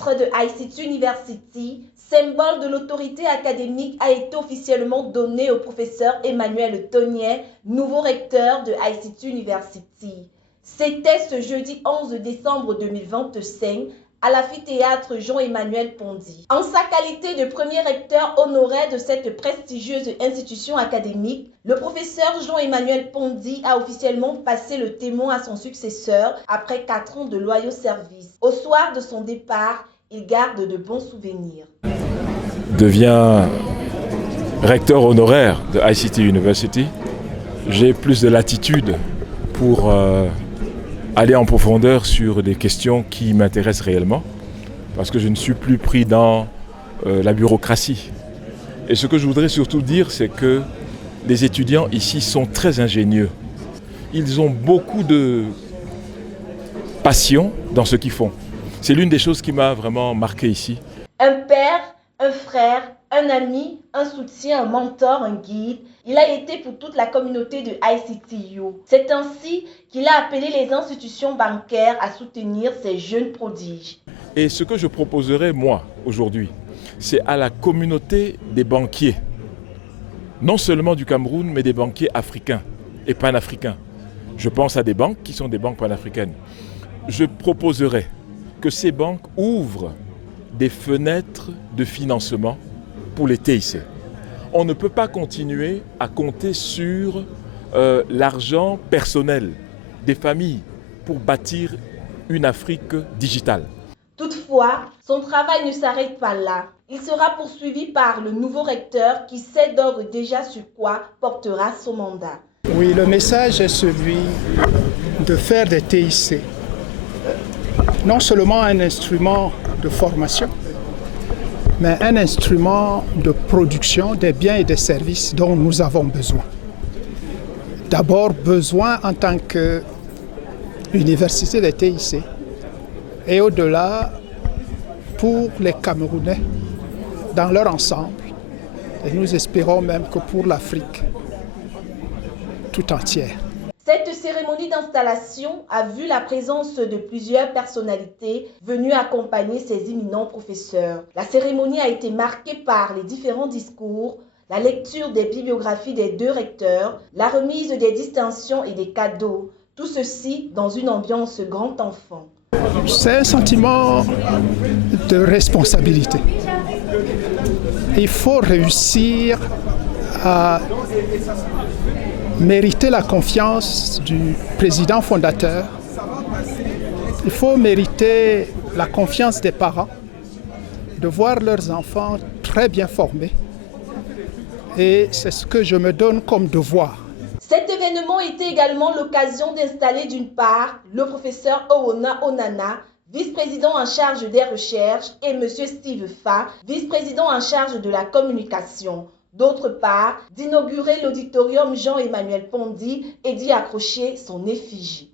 maître de ICT University, symbole de l'autorité académique, a été officiellement donné au professeur Emmanuel Tonier, nouveau recteur de ICT University. C'était ce jeudi 11 décembre 2025 à l'amphithéâtre Jean-Emmanuel Pondy. En sa qualité de premier recteur honoraire de cette prestigieuse institution académique, le professeur Jean-Emmanuel Pondy a officiellement passé le témoin à son successeur après 4 ans de loyaux services. Au soir de son départ, il garde de bons souvenirs. Devient recteur honoraire de ICT University. J'ai plus de latitude pour aller en profondeur sur des questions qui m'intéressent réellement, parce que je ne suis plus pris dans la bureaucratie. Et ce que je voudrais surtout dire, c'est que les étudiants ici sont très ingénieux. Ils ont beaucoup de passion dans ce qu'ils font. C'est l'une des choses qui m'a vraiment marqué ici. Un père, un frère, un ami, un soutien, un mentor, un guide. Il a été pour toute la communauté de ICTU. C'est ainsi qu'il a appelé les institutions bancaires à soutenir ces jeunes prodiges. Et ce que je proposerais, moi, aujourd'hui, c'est à la communauté des banquiers, non seulement du Cameroun, mais des banquiers africains et panafricains. Je pense à des banques qui sont des banques panafricaines. Je proposerais que ces banques ouvrent des fenêtres de financement pour les TIC. On ne peut pas continuer à compter sur l'argent personnel des familles pour bâtir une Afrique digitale. Toutefois, son travail ne s'arrête pas là. Il sera poursuivi par le nouveau recteur qui sait d'ores déjà sur quoi portera son mandat. Oui, le message est celui de faire des TIC non seulement un instrument de formation, mais un instrument de production des biens et des services dont nous avons besoin. D'abord, besoin en tant qu'université des TIC, et au-delà, pour les Camerounais dans leur ensemble, et nous espérons même que pour l'Afrique tout entière. Cette cérémonie d'installation a vu la présence de plusieurs personnalités venues accompagner ces éminents professeurs. La cérémonie a été marquée par les différents discours, la lecture des bibliographies des deux recteurs, la remise des distinctions et des cadeaux. Tout ceci dans une ambiance grand enfant. C'est un sentiment de responsabilité. Il faut réussir à mériter la confiance du président fondateur. Il faut mériter la confiance des parents, de voir leurs enfants très bien formés. Et c'est ce que je me donne comme devoir. Cet événement était également l'occasion d'installer d'une part le professeur Owona Onana, vice-président en charge des recherches, et M. Steve Fa, vice-président en charge de la communication. D'autre part, d'inaugurer l'auditorium Jean-Emmanuel Pondy et d'y accrocher son effigie.